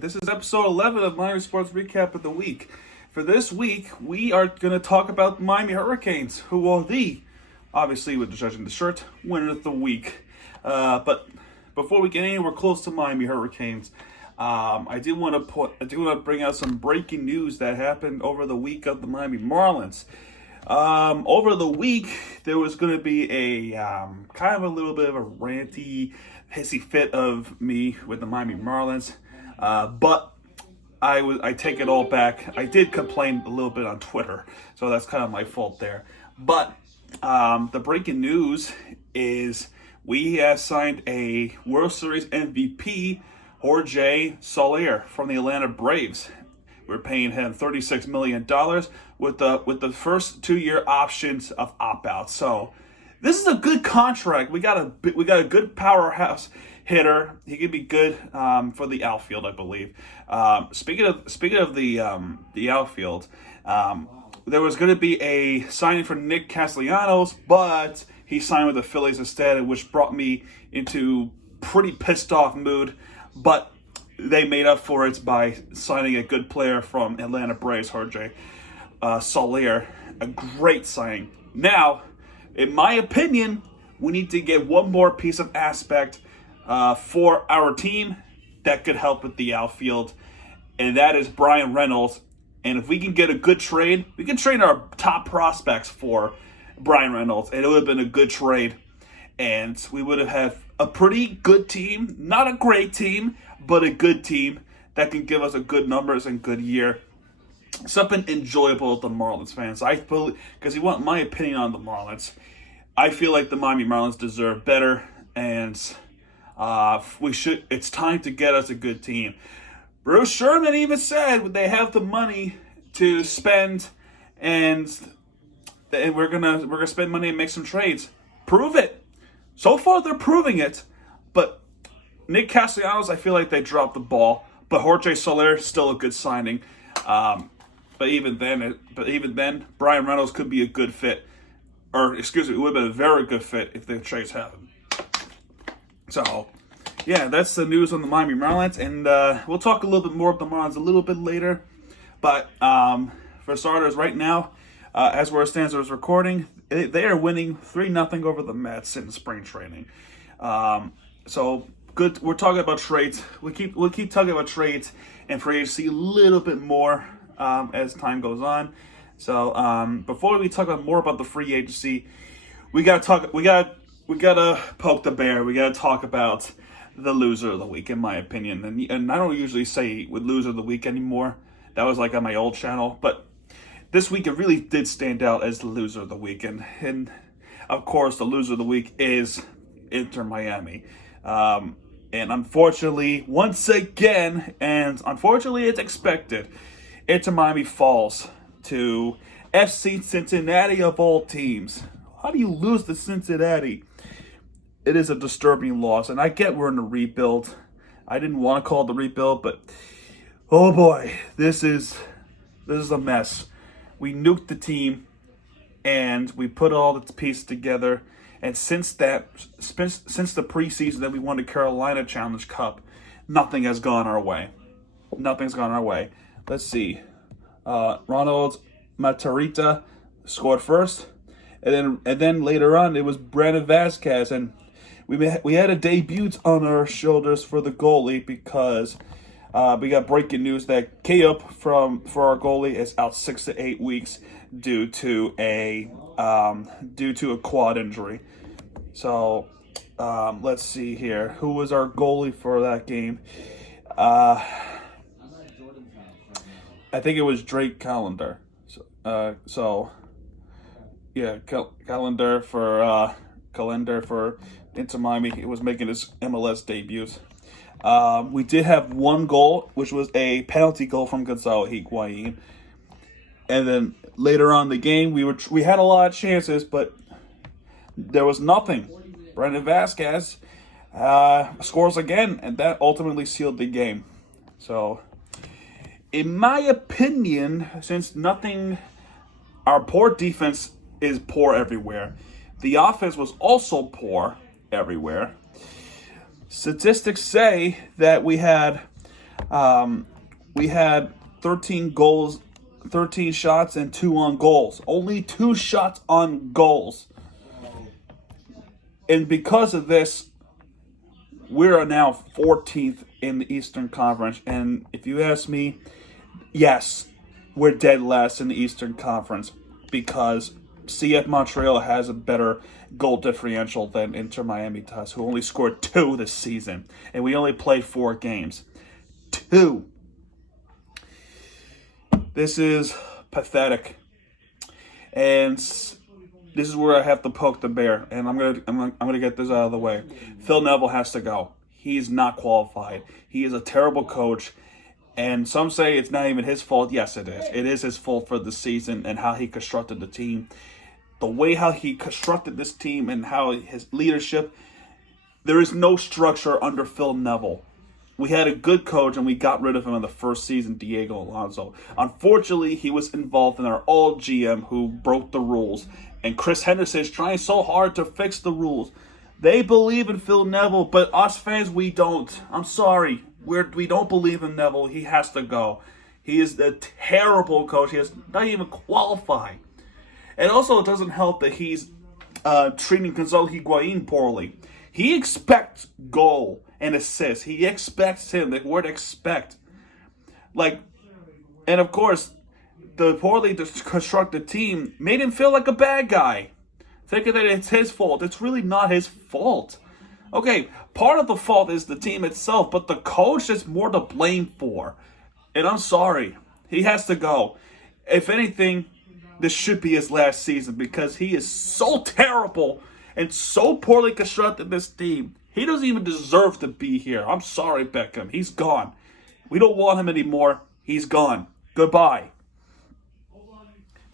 This is episode 11 of Miami Sports Recap of the Week. For this week, we are going to talk about the Miami Hurricanes, who are obviously with judging the shirt, winner of the week. But before we get anywhere close to Miami Hurricanes, I do want to bring out some breaking news that happened over the week of the Miami Marlins. Over the week, there was going to be a kind of a little bit of a ranty, hissy fit of me with the Miami Marlins, but I take it all back. I did complain a little bit on Twitter, so that's kind of my fault there. But the breaking news is we have signed a World Series MVP, Jorge Soler from the Atlanta Braves. We're paying him $36 million with the first 2-year options of opt-out. So this is a good contract. We got a good powerhouse hitter. He could be good for the outfield, I believe. Speaking of the outfield, there was going to be a signing for Nick Casliano, but he signed with the Phillies instead, which brought me into pretty pissed off mood. But they made up for it by signing a good player from Atlanta Braves, Jorge Soler. A great signing. Now, in my opinion, we need to get one more piece of aspect for our team that could help with the outfield, and that is Brian Reynolds. And if we can get a good trade, we can trade our top prospects for Brian Reynolds, and it would have been a good trade. And we would have had a pretty good team, not a great team, but a good team that can give us a good numbers and good year. Something enjoyable with the Marlins fans. Because you want my opinion on the Marlins. I feel like the Miami Marlins deserve better, and it's time to get us a good team. Bruce Sherman even said they have the money to spend, and we're gonna spend money and make some trades. Prove it. So far, they're proving it, but Nick Castellanos, I feel like they dropped the ball. But Jorge Soler, still a good signing. But even then, Brian Reynolds could be a good fit. Or, excuse me, it would have been a very good fit if the trades happened. So, yeah, that's the news on the Miami Marlins. And we'll talk a little bit more of the Marlins a little bit later. But for starters, right now, as where it stands as recording, they are winning 3-0 over the Mets in spring training. So good. We're talking about trades. We'll keep talking about trades and free agency a little bit more as time goes on. So before we talk more about the free agency, we gotta poke the bear. We gotta talk about the loser of the week, in my opinion. And I don't usually say with loser of the week anymore. That was like on my old channel, but this week, it really did stand out as the loser of the week. And of course, the loser of the week is Inter Miami. And unfortunately, once again, it's expected, Inter Miami falls to FC Cincinnati of all teams. How do you lose to Cincinnati? It is a disturbing loss. And I get we're in a rebuild. I didn't want to call it the rebuild, but oh boy, this is a mess. We nuked the team, and we put all the pieces together. And since the preseason that we won the Carolina Challenge Cup, nothing has gone our way. Nothing's gone our way. Let's see. Ronald Matarrita scored first, and then later on it was Brandon Vasquez, and we had a debut on our shoulders for the goalie because. We got breaking news that Keup for our goalie is out 6 to 8 weeks due to a quad injury. So let's see here. Who was our goalie for that game? I think it was Drake Callender. Callender for Inter Miami. He was making his MLS debuts. We did have one goal, which was a penalty goal from Gonzalo Higuain. And then later on in the game, we had a lot of chances, but there was nothing. Brandon Vasquez scores again, and that ultimately sealed the game. So, in my opinion, since our poor defense is poor everywhere, the offense was also poor everywhere. Statistics say that we had We had 13 goals, 13 shots, and 2 on goals. Only 2 shots on goals. And because of this, we are now 14th in the Eastern Conference. And if you ask me, yes, we're dead last in the Eastern Conference because CF Montreal has a better goal differential than Inter Miami does, who only scored 2 this season. And we only played 4 games. 2. This is pathetic. And this is where I have to poke the bear, and I'm gonna get this out of the way. Phil Neville has to go. He's not qualified. He is a terrible coach, and some say it's not even his fault. Yes, it is. It is his fault for the season and how he constructed the team. The way how he constructed this team and how his leadership, there is no structure under Phil Neville. We had a good coach, and we got rid of him in the first season, Diego Alonso. Unfortunately, he was involved in our old GM who broke the rules. And Chris Henderson is trying so hard to fix the rules. They believe in Phil Neville, but us fans, we don't. I'm sorry. We don't believe in Neville. He has to go. He is a terrible coach. He is not even qualified. And also, it doesn't help that he's treating Gonzalo Higuain poorly. He expects goal and assist. He expects him. The word expect. And of course, the poorly constructed team made him feel like a bad guy, thinking that it's his fault. It's really not his fault. Okay, part of the fault is the team itself, but the coach is more to blame for. And I'm sorry. He has to go. If anything, this should be his last season because he is so terrible and so poorly constructed this team. He doesn't even deserve to be here. I'm sorry, Beckham. He's gone. We don't want him anymore. He's gone. Goodbye.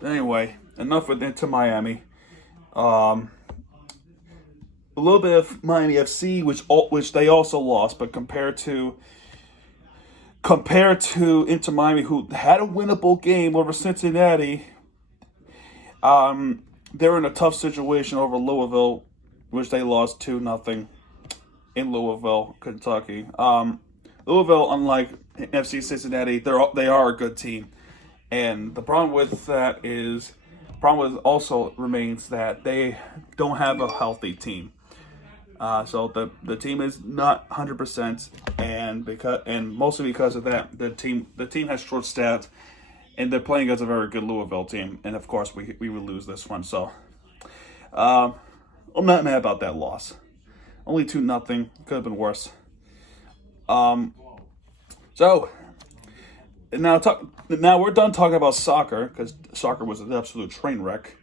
Anyway, enough with Inter Miami. A little bit of Miami FC, which they also lost, but compared to Inter Miami, who had a winnable game over Cincinnati, they're in a tough situation over Louisville, which they lost 2-0 in Louisville, Kentucky. Louisville, unlike FC Cincinnati, they are a good team. And the problem with that also remains that they don't have a healthy team. So the team is not 100%, and mostly because of that, the team has short staffed, and they're playing against a very good Louisville team, and of course we will lose this one. So I'm not mad about that loss. Only 2-0, could have been worse. So. Now we're done talking about soccer because soccer was an absolute train wreck.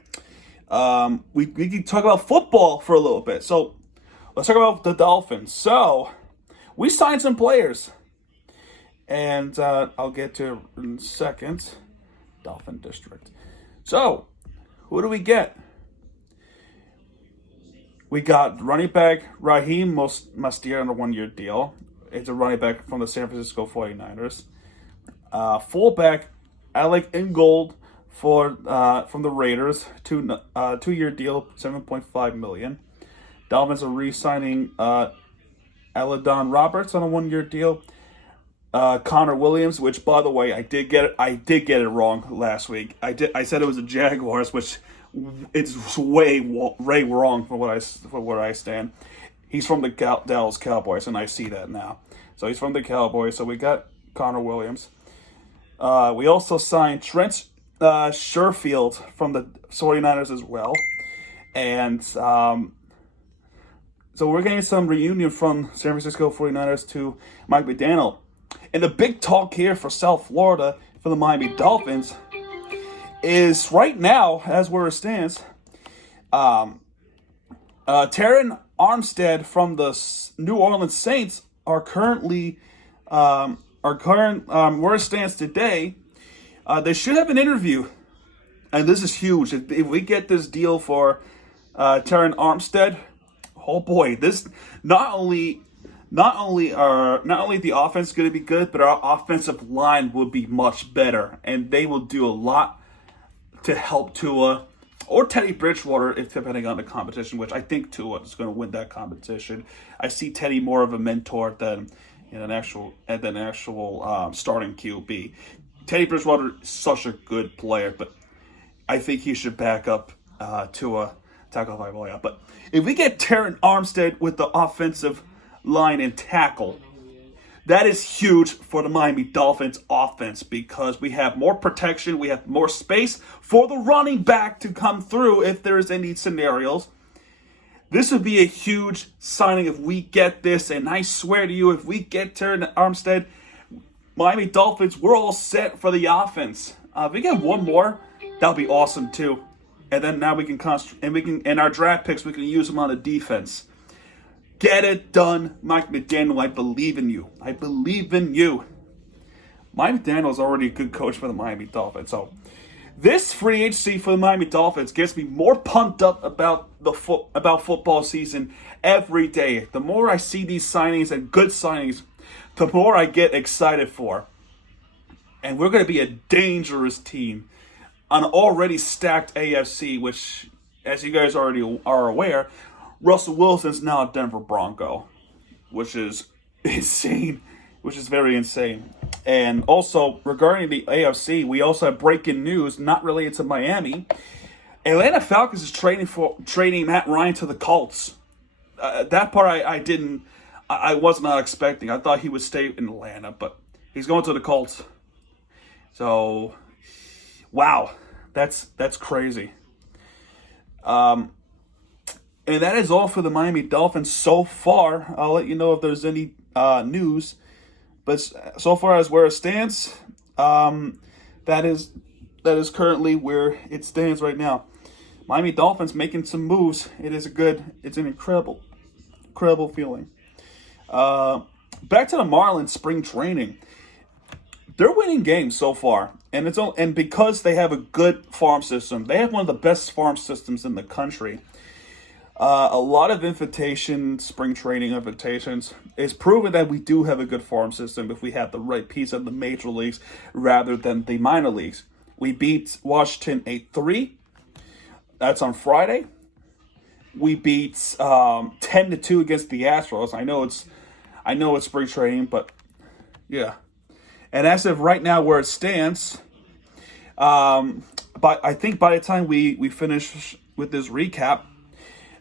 We can talk about football for a little bit. So let's talk about the Dolphins. So we signed some players, and I'll get to it in a second. Dolphin District. So who do we get? We got running back Raheem Mostert on a 1-year deal. It's a running back from the San Francisco 49ers. Fullback Alec Ingold from the Raiders, 2-year deal, $7.5 million. Dolphins are re-signing Aladon Roberts on a 1-year deal. Connor Williams, which by the way I did get it wrong last week. I said it was the Jaguars, which it's way wrong for what I stand. He's from the Dallas Cowboys, and I see that now. So he's from the Cowboys. So we got Connor Williams. We also signed Trent Sherfield from the 49ers as well. And so we're getting some reunion from San Francisco 49ers to Mike McDaniel. And the big talk here for South Florida, for the Miami Dolphins, is right now, as where it stands, Terran Armstead from the New Orleans Saints are currently... where it stands today, they should have an interview, and this is huge. If we get this deal for Terran Armstead, oh boy, this not only the offense is going to be good, but our offensive line will be much better, and they will do a lot to help Tua or Teddy Bridgewater, if depending on the competition, which I think Tua is going to win that competition. I see Teddy more of a mentor than an actual starting QB. Teddy Bridgewater is such a good player, but I think he should back up Tua Tagovailoa. But if we get Terran Armstead with the offensive line and tackle, that is huge for the Miami Dolphins offense because we have more protection, we have more space for the running back to come through if there's any scenarios. This would be a huge signing if we get this, and I swear to you, if we get Terran Armstead, Miami Dolphins, we're all set for the offense. If we get one more, that'll be awesome too. And then now we can and our draft picks, we can use them on the defense. Get it done, Mike McDaniel. I believe in you. I believe in you. Mike McDaniel is already a good coach for the Miami Dolphins. So this free agency for the Miami Dolphins gets me more pumped up about football season every day. The more I see these signings and good signings, the more I get excited for. And we're going to be a dangerous team. An already stacked AFC, which, as you guys already are aware, Russell Wilson's now a Denver Bronco, which is insane, which is very insane. And also, regarding the AFC, we also have breaking news, not related to Miami. Atlanta Falcons is trading Matt Ryan to the Colts. That part I was not expecting. I thought he would stay in Atlanta, but he's going to the Colts. So, wow, that's crazy. And that is all for the Miami Dolphins so far. I'll let you know if there's any news. But so far as where it stands, that is currently where it stands right now. Miami Dolphins making some moves. It's an incredible feeling. Back to the Marlins spring training. They're winning games so far, and because they have a good farm system, they have one of the best farm systems in the country. A lot of spring training invitations, is proven that we do have a good farm system if we have the right piece of the major leagues rather than the minor leagues. We beat Washington 8-3. That's on Friday. We beat 10-2 against the Astros. I know it's spring training, but yeah. And as of right now, where it stands, but I think by the time we finish with this recap,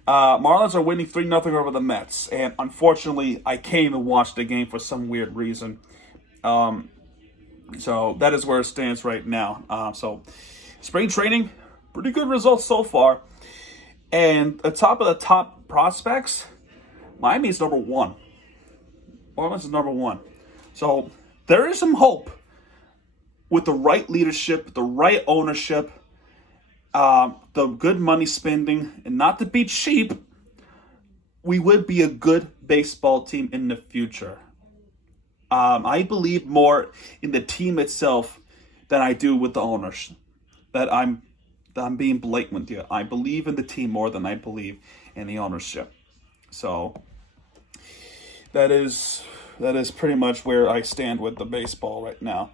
Marlins are winning 3-0 over the Mets. And unfortunately, I can't even watch the game for some weird reason. So that is where it stands right now. So spring training, pretty good results so far. And the top of the top prospects, Miami is number one. Marlins is number one. So there is some hope with the right leadership, the right ownership, the good money spending, and not to be cheap, we would be a good baseball team in the future. I believe more in the team itself than I do with the owners. That I'm being blatant with you. I believe in the team more than I believe in the ownership. So that is pretty much where I stand with the baseball right now.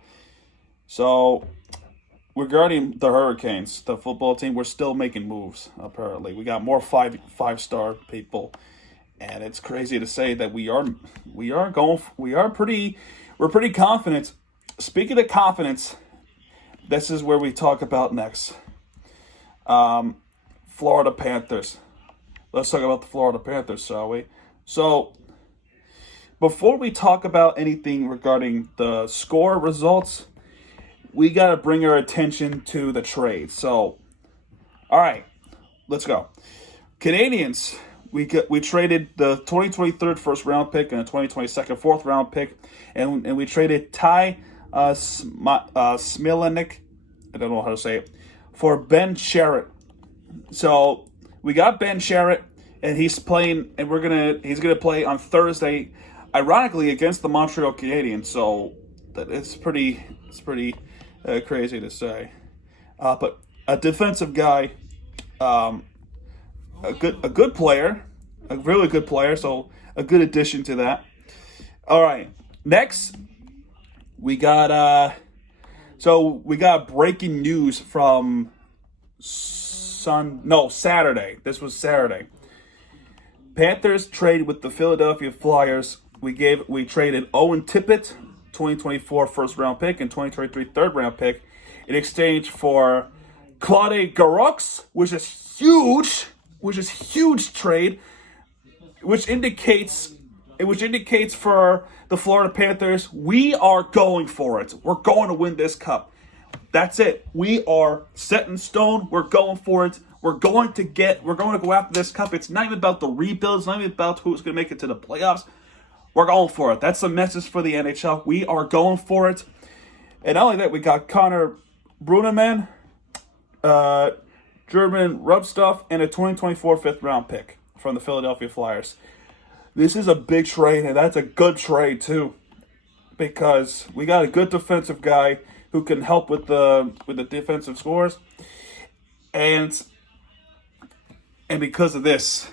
So regarding the Hurricanes, the football team, we're still making moves. Apparently, we got more five-star people, and it's crazy to say that we're pretty confident. Speaking of confidence, this is where we talk about next. Florida Panthers. Let's talk about the Florida Panthers, shall we? So, before we talk about anything regarding the score results, we got to bring our attention to the trade. So, all right, let's go. Canadians, we traded the 2023 first round pick and the 2022 fourth round pick, and we traded Ty Smilanic, I don't know how to say it, for Ben Sherratt. So we got Ben Sherratt, and he's playing, and he's gonna play on Thursday, ironically against the Montreal Canadiens. So it's pretty crazy to say, but a defensive guy, a good player, a really good player. So a good addition to that. All right, next we got breaking news from Saturday. This was Saturday. Panthers trade with the Philadelphia Flyers we traded Owen Tippett, 2024 first round pick and 2023 third round pick, in exchange for Claude Garoux, which is huge trade, which indicates for the Florida Panthers, we are going for it. We're going to win this cup. That's it. We are set in stone. We're going for it. We're going to go after this cup. It's not even about the rebuild. It's not even about who's going to make it to the playoffs. We're going for it. That's the message for the NHL. We are going for it. And not only that, we got Connor Bruneman, German Rubstuff, and a 2024 fifth round pick from the Philadelphia Flyers. This is a big trade, and that's a good trade too, because we got a good defensive guy who can help with the defensive scores, and because of this,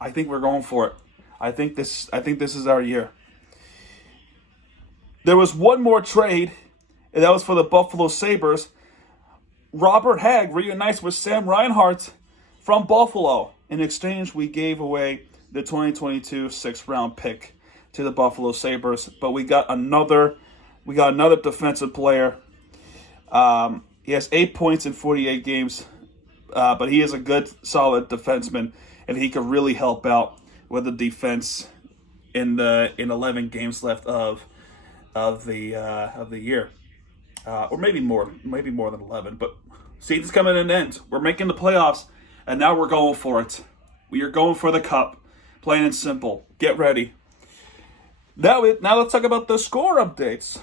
I think we're going for it. I think this is our year. There was one more trade, and that was for the Buffalo Sabres. Robert Hagg reunites with Sam Reinhart from Buffalo. In exchange, we gave away the 2022 sixth round pick to the Buffalo Sabres, but we got another defensive player. He has 8 points in 48 games, but he is a good, solid defenseman, and he can really help out with the defense in 11 games left of the year, or maybe more than 11. But season's coming to an end. We're making the playoffs, and now we're going for it. We are going for the cup, plain and simple. Get ready. Now let's talk about the score updates.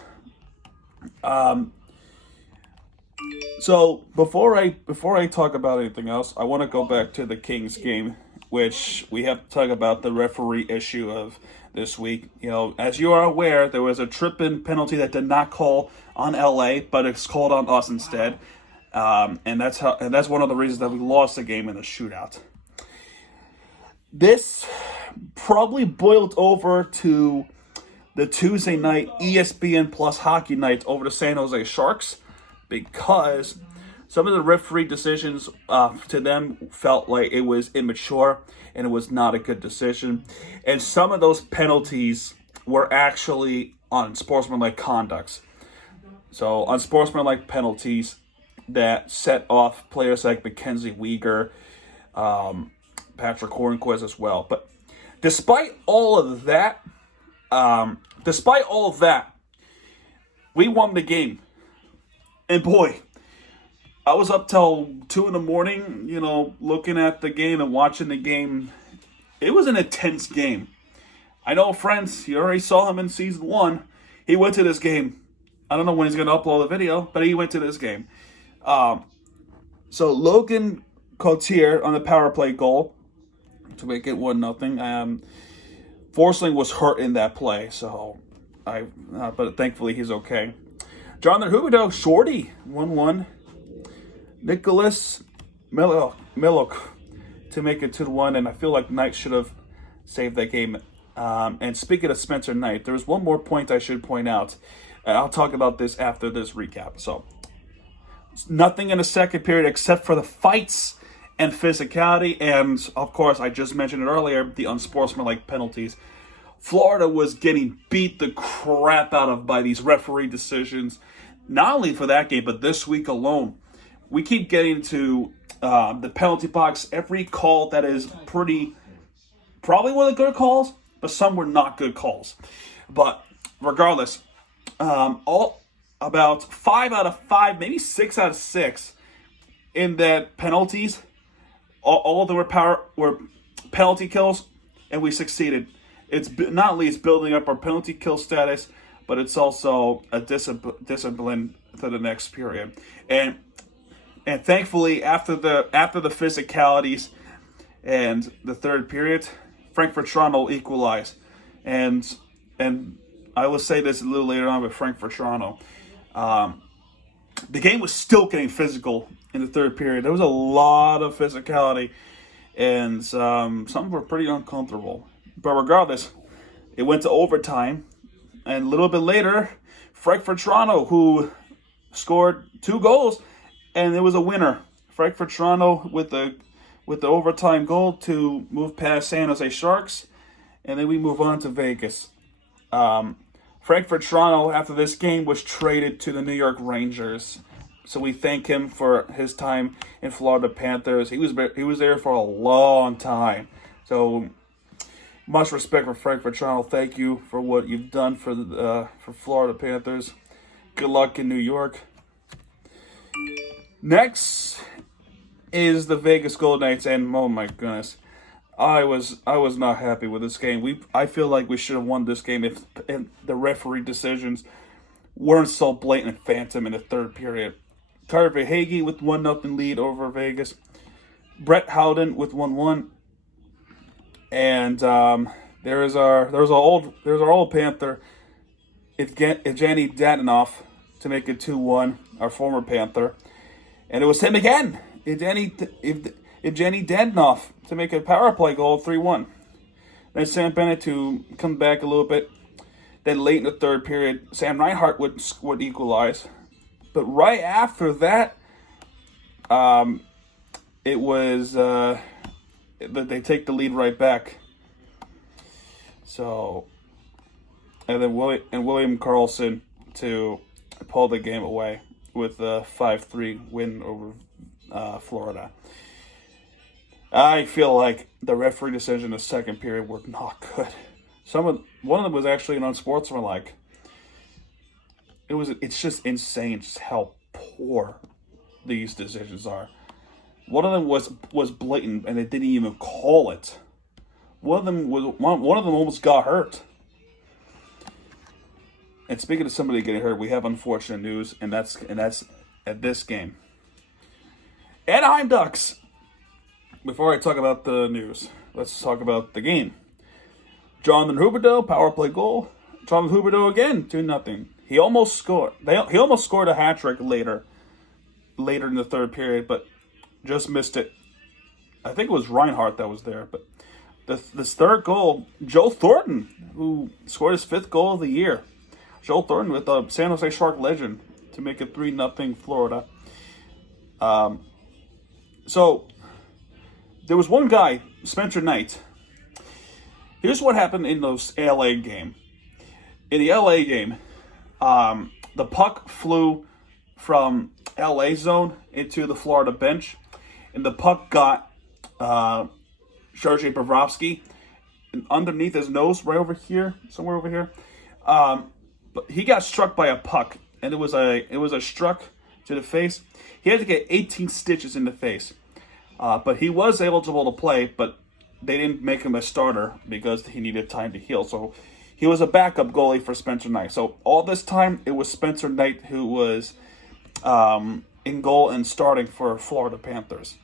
So before I talk about anything else, I want to go back to the Kings game, which we have to talk about the referee issue of this week. As you are aware, there was a tripping penalty that did not call on LA, but it's called on us instead. And that's one of the reasons that we lost the game in the shootout. This probably boiled over to the Tuesday night ESPN Plus Hockey Night over the San Jose Sharks, because some of the referee decisions to them felt like it was immature and it was not a good decision. And some of those penalties were actually unsportsmanlike conducts. So unsportsmanlike penalties that set off players like Mackenzie Weegar, Patrick Hornquist as well. But despite all of that, we won the game. And boy, I was up till 2 a.m, looking at the game and watching the game. It was an intense game. I know, friends, you already saw him in season 1. He went to this game. I don't know when he's going to upload the video, but he went to this game. So Logan Coutier on the power play goal to make it 1-0. Forsling was hurt in that play, but thankfully he's okay. Jonathan Huberdeau, shorty, 1-1. Nicholas Milok to make it 2-1, and I feel like Knight should have saved that game. And speaking of Spencer Knight, there's one more point I should point out, and I'll talk about this after this recap. So, nothing in the second period except for the fights and physicality, and of course, I just mentioned it earlier, the unsportsmanlike penalties. Florida was getting beat the crap out of by these referee decisions, not only for that game, but this week alone. We keep getting to the penalty box. Every call that is probably one of the good calls, but some were not good calls. But regardless, about 5 out of 5, maybe 6 out of 6 in that penalties, all of them were penalty kills, and we succeeded. It's not least building up our penalty kill status, but it's also a discipline to the next period. And thankfully, after the physicalities and the third period, Frankfurt-Toronto equalized. And I will say this a little later on with Frankfurt-Toronto. The game was still getting physical in the third period. There was a lot of physicality, and some were pretty uncomfortable. But regardless, it went to overtime, and a little bit later, Frankfurt-Toronto, who scored 2 goals, and it was a winner. Frankfurt-Toronto with the overtime goal to move past San Jose Sharks, And then we move on to Vegas. Frankfurt Toronto, after this game, was traded to the New York Rangers. So we thank him for his time in Florida Panthers. He was there for a long time. So much respect for Frankfurt Toronto. Thank you for what you've done for Florida Panthers. Good luck in New York. Next is the Vegas Golden Knights, and oh my goodness, I was not happy with this game. I feel like we should have won this game if the referee decisions weren't so blatant and phantom in the third period. Carter Verhaeghe with 1-0 lead over Vegas. Brett Howden with 1-1. And there's our old Panther, Evgeny Dadonov, to make it 2-1, our former Panther. And it was him again, Evgeny Dadonov, to make a power play goal, 3-1. Then Sam Bennett to come back a little bit. Then late in the third period, Sam Reinhart would equalize. But right after that, it was they take the lead right back. So, and then William Karlsson to pull the game away with a 5-3 win over Florida. I feel like the referee decision in the second period were not good. One of them was actually an unsportsmanlike. It's just insane just how poor these decisions are. One of them was blatant, and they didn't even call it. One of them almost got hurt. And speaking of somebody getting hurt, we have unfortunate news, and that's at this game. Anaheim Ducks. Before I talk about the news, let's talk about the game. Jonathan Huberdeau, power play goal. Jonathan Huberdeau again, 2-0. He almost scored. He almost scored a hat trick later in the third period, but just missed it. I think it was Reinhart that was there, but this third goal, Joe Thornton, who scored his 5th goal of the year. Joe Thornton with the San Jose Shark legend to make it 3-0 Florida. So there was one guy, Spencer Knight. Here's what happened in those LA game. In the LA game, the puck flew from LA zone into the Florida bench, and the puck got Sergei Bobrovsky underneath his nose, right over here, somewhere over here. But he got struck by a puck, and it was a struck to the face. He had to get 18 stitches in the face, but he was eligible to play, but they didn't make him a starter because he needed time to heal. So he was a backup goalie for Spencer Knight. So all this time, it was Spencer Knight who was in goal and starting for Florida Panthers.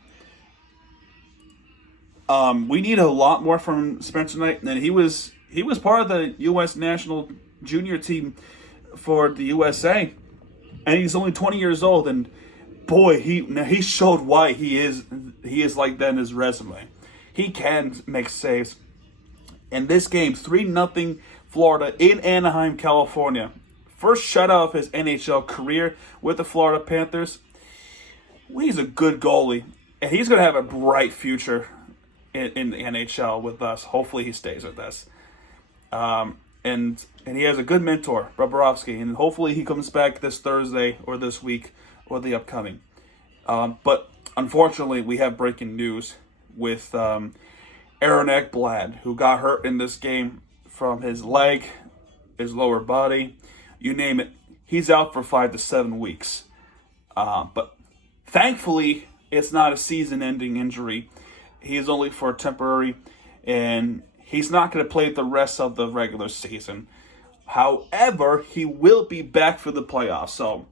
We need a lot more from Spencer Knight, and he was part of the U.S. national junior team for the USA, and he's only 20 years old. And boy, he showed why he is like that in his resume. He can make saves. And this game, 3-0 Florida in Anaheim, California. First shutout of his NHL career with the Florida Panthers. He's a good goalie, and he's going to have a bright future in the NHL with us. Hopefully he stays with us. And he has a good mentor, Bobrovsky, and hopefully he comes back this Thursday or this week or the upcoming. But unfortunately, we have breaking news with Aaron Ekblad, who got hurt in this game from his leg, his lower body, you name it. He's out for 5 to 7 weeks. But thankfully, it's not a season-ending injury. He is only for temporary, and he's not going to play the rest of the regular season. However, he will be back for the playoffs. So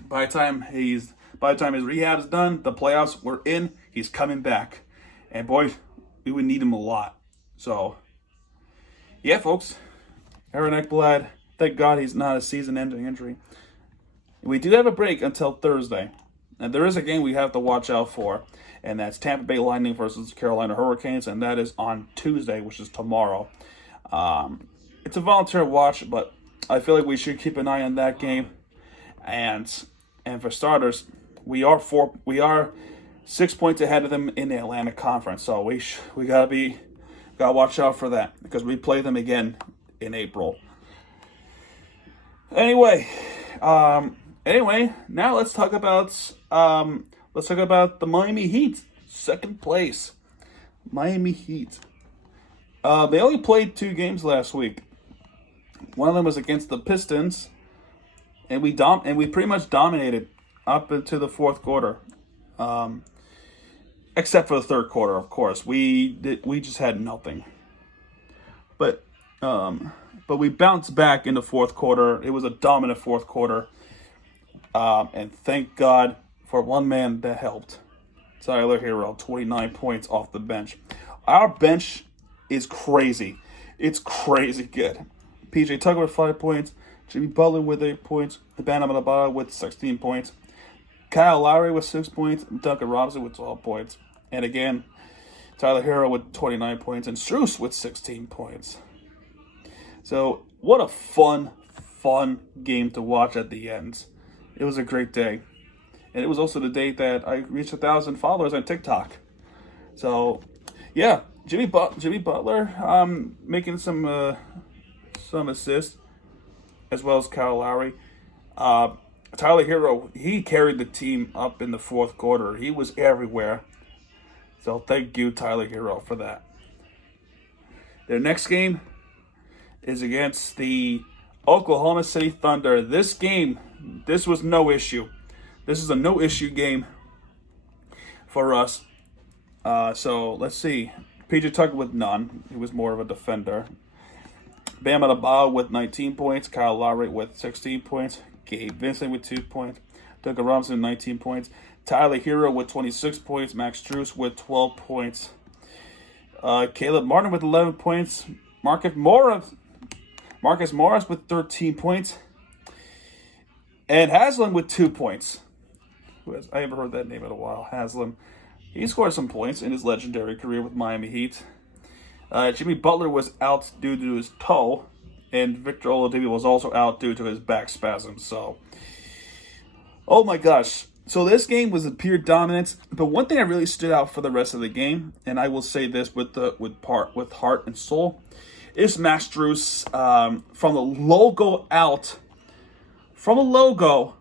by the time his rehab is done, the playoffs we're in, he's coming back. And boy, we would need him a lot. So yeah, folks, Aaron Ekblad, thank God he's not a season-ending injury. We do have a break until Thursday. And there is a game we have to watch out for, and that's Tampa Bay Lightning versus Carolina Hurricanes, and that is on Tuesday, which is tomorrow. It's a volunteer watch, but I feel like we should keep an eye on that game. And for starters, we are 6 points ahead of them in the Atlantic Conference, so we gotta be Gotta watch out for that because we play them again in April. Anyway, now let's talk about the Miami Heat, second place. Miami Heat. They only played 2 games last week. One of them was against the Pistons, and we pretty much dominated up into the fourth quarter. Except for the third quarter, of course. We just had nothing. But we bounced back in the fourth quarter. It was a dominant fourth quarter. And thank God for one man that helped. Tyler Hero, 29 points off the bench. Our bench is crazy. It's crazy good. PJ Tucker with 5 points. Jimmy Butler with 8 points. Bam Adebayo with 16 points. Kyle Lowry with 6 points. Duncan Robinson with 12 points. And again, Tyler Hero with 29 points. And Strus with 16 points. So, what a fun game to watch at the end. It was a great day. And it was also the day that I reached 1,000 followers on TikTok. So, yeah, Jimmy Butler making some assists, as well as Kyle Lowry. Tyler Hero, he carried the team up in the fourth quarter. He was everywhere. So thank you, Tyler Hero, for that. Their next game is against the Oklahoma City Thunder. This was no issue. This is a no-issue game for us. So let's see. PJ Tucker with none. He was more of a defender. Bam Adebayo with 19 points. Kyle Lowry with 16 points. Gabe Vincent with 2 points. Duncan Robinson 19 points. Tyler Hero with 26 points. Max Strus with 12 points. Caleb Martin with 11 points. Marcus Morris with 13 points. And Haslam with 2 points. I haven't heard that name in a while. Haslam. He scored some points in his legendary career with Miami Heat. Jimmy Butler was out due to his toe. And Victor Oladipo was also out due to his back spasms. So, oh my gosh. So this game was a pure dominance. But one thing that really stood out for the rest of the game, and I will say this with heart and soul, is Max Strus from the logo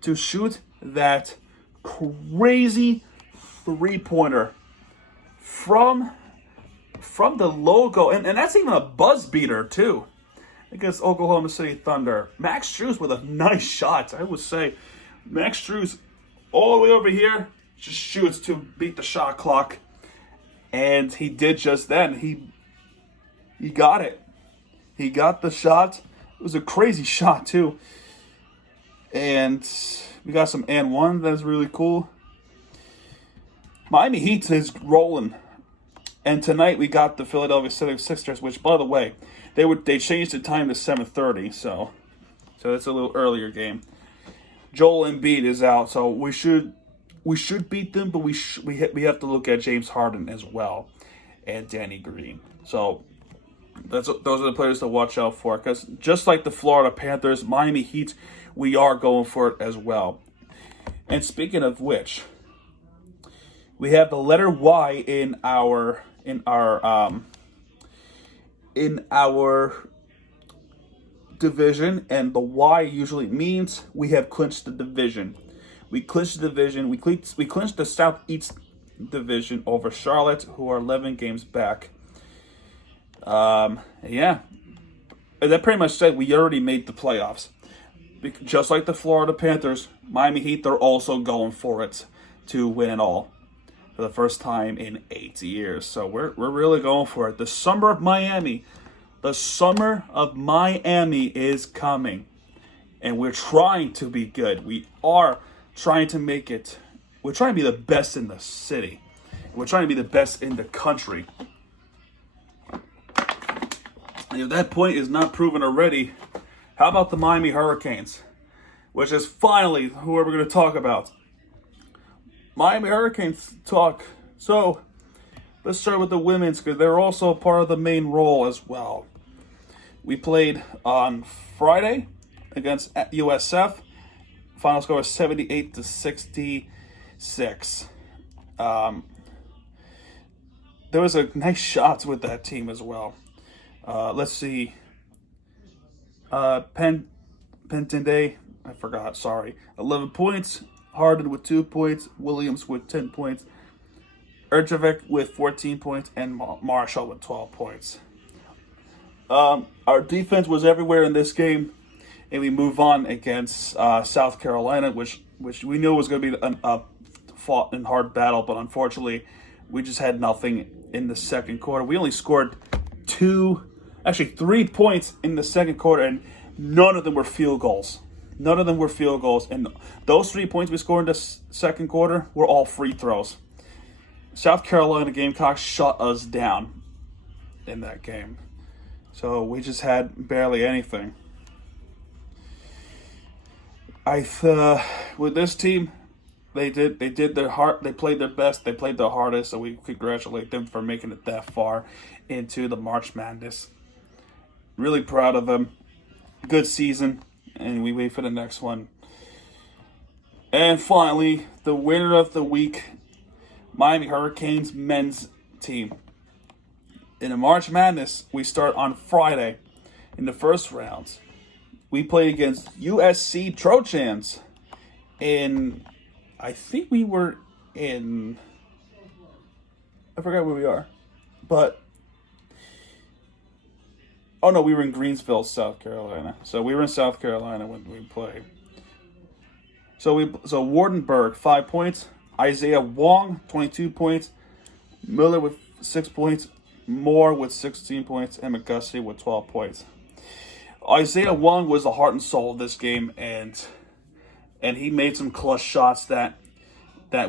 to shoot that crazy three-pointer from the logo, and that's even a buzz beater too against Oklahoma City Thunder. Max Strus with a nice shot. I would say Max Strus all the way over here just shoots to beat the shot clock, and he did just then. He got it. He got the shot. It was a crazy shot too, and we got some and one that's really cool. Miami Heat is rolling. And tonight we got the Philadelphia 76ers, which, by the way, they changed the time to 7:30, so it's a little earlier game. Joel Embiid is out, so we should beat them, but we have to look at James Harden as well and Danny Green. So those are the players to watch out for, because just like the Florida Panthers, Miami Heat, we are going for it as well. And speaking of which, we have the letter Y in our division, and the Y usually means we have clinched the division. We clinched the division. We clinched the Southeast Division over Charlotte, who are 11 games back. Yeah, and that pretty much said we already made the playoffs. Just like the Florida Panthers, Miami Heat, they're also going for it to win it all for the first time in 8 years. So we're really going for it. The summer of Miami is coming, and we're trying to be good. We are trying to make it. We're trying to be the best in the city. We're trying to be the best in the country. And if that point is not proven already, how about the Miami Hurricanes, which is finally who we're going to talk about. Miami Hurricanes talk. So let's start with the women's, because they're also part of the main role as well. We played on Friday against USF. Final score was 78-66. there was a nice shots with that team as well. Let's see. Pentende, I forgot, sorry. 11 points. Harden with 2 points. Williams with 10 points. Erjovic with 14 points. And Marshall with 12 points. Our defense was everywhere in this game. And we move on against South Carolina, which we knew was going to be a fought and hard battle. But unfortunately, we just had nothing in the second quarter. We only scored 3 points in the second quarter, and none of them were field goals. None of them were field goals. And those 3 points we scored in the second quarter were all free throws. South Carolina Gamecocks shut us down in that game. So we just had barely anything. With this team, they did their heart. They played their best. They played their hardest. So we congratulate them for making it that far into the March Madness. Really proud of them. Good season, and we wait for the next one. And finally, the winner of the week, Miami Hurricanes men's team. In the March Madness, we start on Friday in the first round. We played against USC Trojans I think we were in, I forgot where we are, but, oh no, we were in Greensville, South Carolina. So we were in South Carolina when we played. So Wardenberg, 5 points. Isaiah Wong, 22 points. Miller with 6 points. Moore with 16 points. And McGusty with 12 points. Isaiah Wong was the heart and soul of this game, and he made some clutch shots that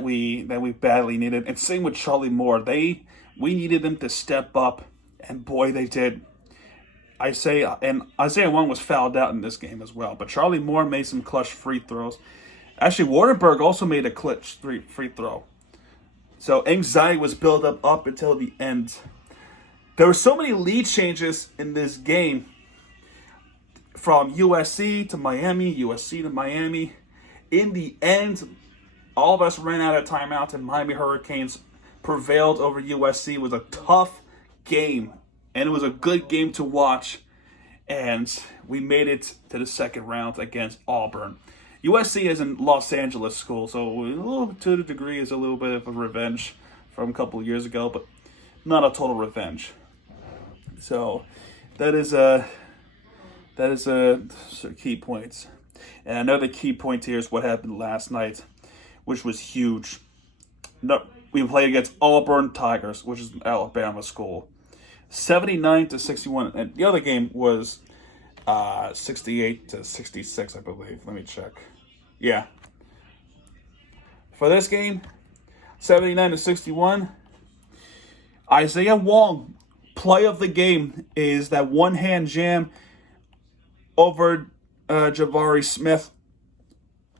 we badly needed. And same with Charlie Moore. We needed them to step up, and boy, they did. Isaiah Wong was fouled out in this game as well, but Charlie Moore made some clutch free throws. Actually, Wardenberg also made a clutch free throw. So anxiety was built up until the end. There were so many lead changes in this game, from USC to Miami, USC to Miami. In the end, all of us ran out of timeouts, and Miami Hurricanes prevailed over USC. It was a tough game, and it was a good game to watch. And we made it to the second round against Auburn. USC is in Los Angeles school, so a little to the degree is a little bit of a revenge from a couple of years ago, but not a total revenge. So that is key points. And another key point here is what happened last night, which was huge. No, we played against Auburn Tigers, which is an Alabama school. 79-61. And the other game was 68-66, I believe. Let me check. Yeah. For this game, 79-61. Isaiah Wong, play of the game, is that one-hand jam over Jabari Smith.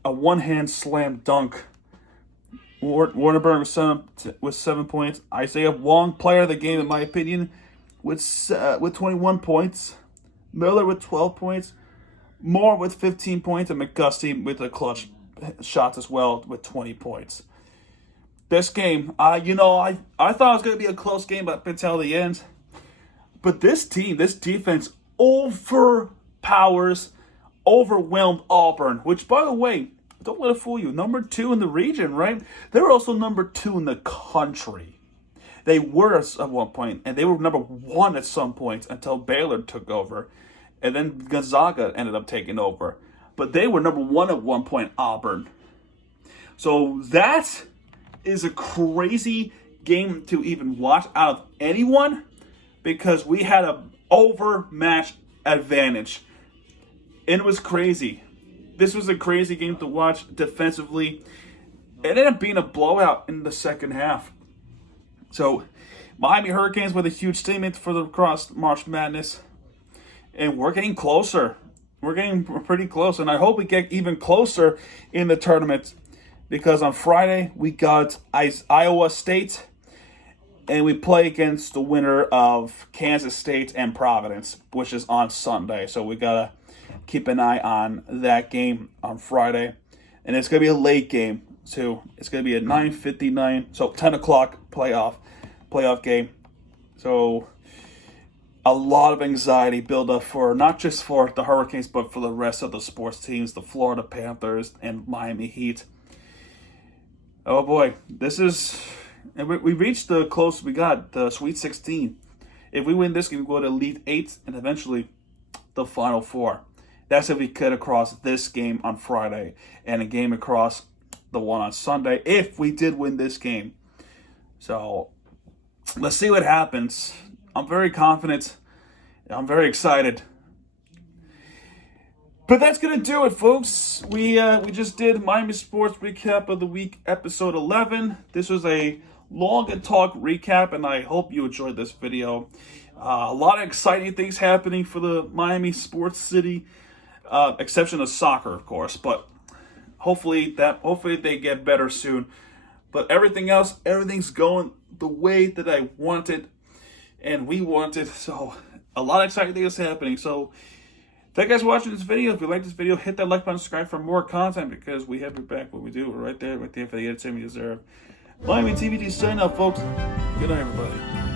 A one-hand slam dunk. Wardenberg with 7 points. Isaiah Wong, player of the game, in my opinion, with 21 points. Miller with 12 points. Moore with 15 points. And McGusty with the clutch shots as well with 20 points. This game, I thought it was going to be a close game up until the end. But this defense overwhelmed Auburn, which, by the way, don't let it fool you. Number 2 in the region, right? They were also number 2 in the country. They were at one point, and they were number 1 at some point until Baylor took over. And then Gonzaga ended up taking over. But they were number 1 at one point, Auburn. So that is a crazy game to even watch out of anyone, because we had an overmatched advantage. And it was crazy. This was a crazy game to watch defensively. It ended up being a blowout in the second half. So, Miami Hurricanes with a huge statement for the cross March Madness. And we're getting closer. We're getting pretty close. And I hope we get even closer in the tournament, because on Friday we got Iowa State. And we play against the winner of Kansas State and Providence, which is on Sunday. So we got to keep an eye on that game on Friday. And it's going to be a late game, too. It's going to be at 9:59, so 10 o'clock playoff game. So a lot of anxiety build up for not just for the Hurricanes, but for the rest of the sports teams, the Florida Panthers and Miami Heat. Oh boy, and we reached the close. We got the Sweet 16. If we win this game, we go to Elite 8 and eventually the Final Four. That's if we cut across this game on Friday and a game across the one on Sunday. If we did win this game, so let's see what happens. I'm very confident. I'm very excited. But that's going to do it, folks. We just did Miami Sports Recap of the Week, Episode 11. This was a long and talk recap, and I hope you enjoyed this video. A lot of exciting things happening for the Miami Sports City, exception of soccer, of course. But hopefully they get better soon. But everything else, everything's going the way that I wanted and we wanted. So a lot of exciting things happening. So thank you guys for watching this video. If you like this video, hit that like button, subscribe for more content because we have your back when we do. We're right there for the entertainment you deserve. Miami TVD sign up, folks. Good night, everybody.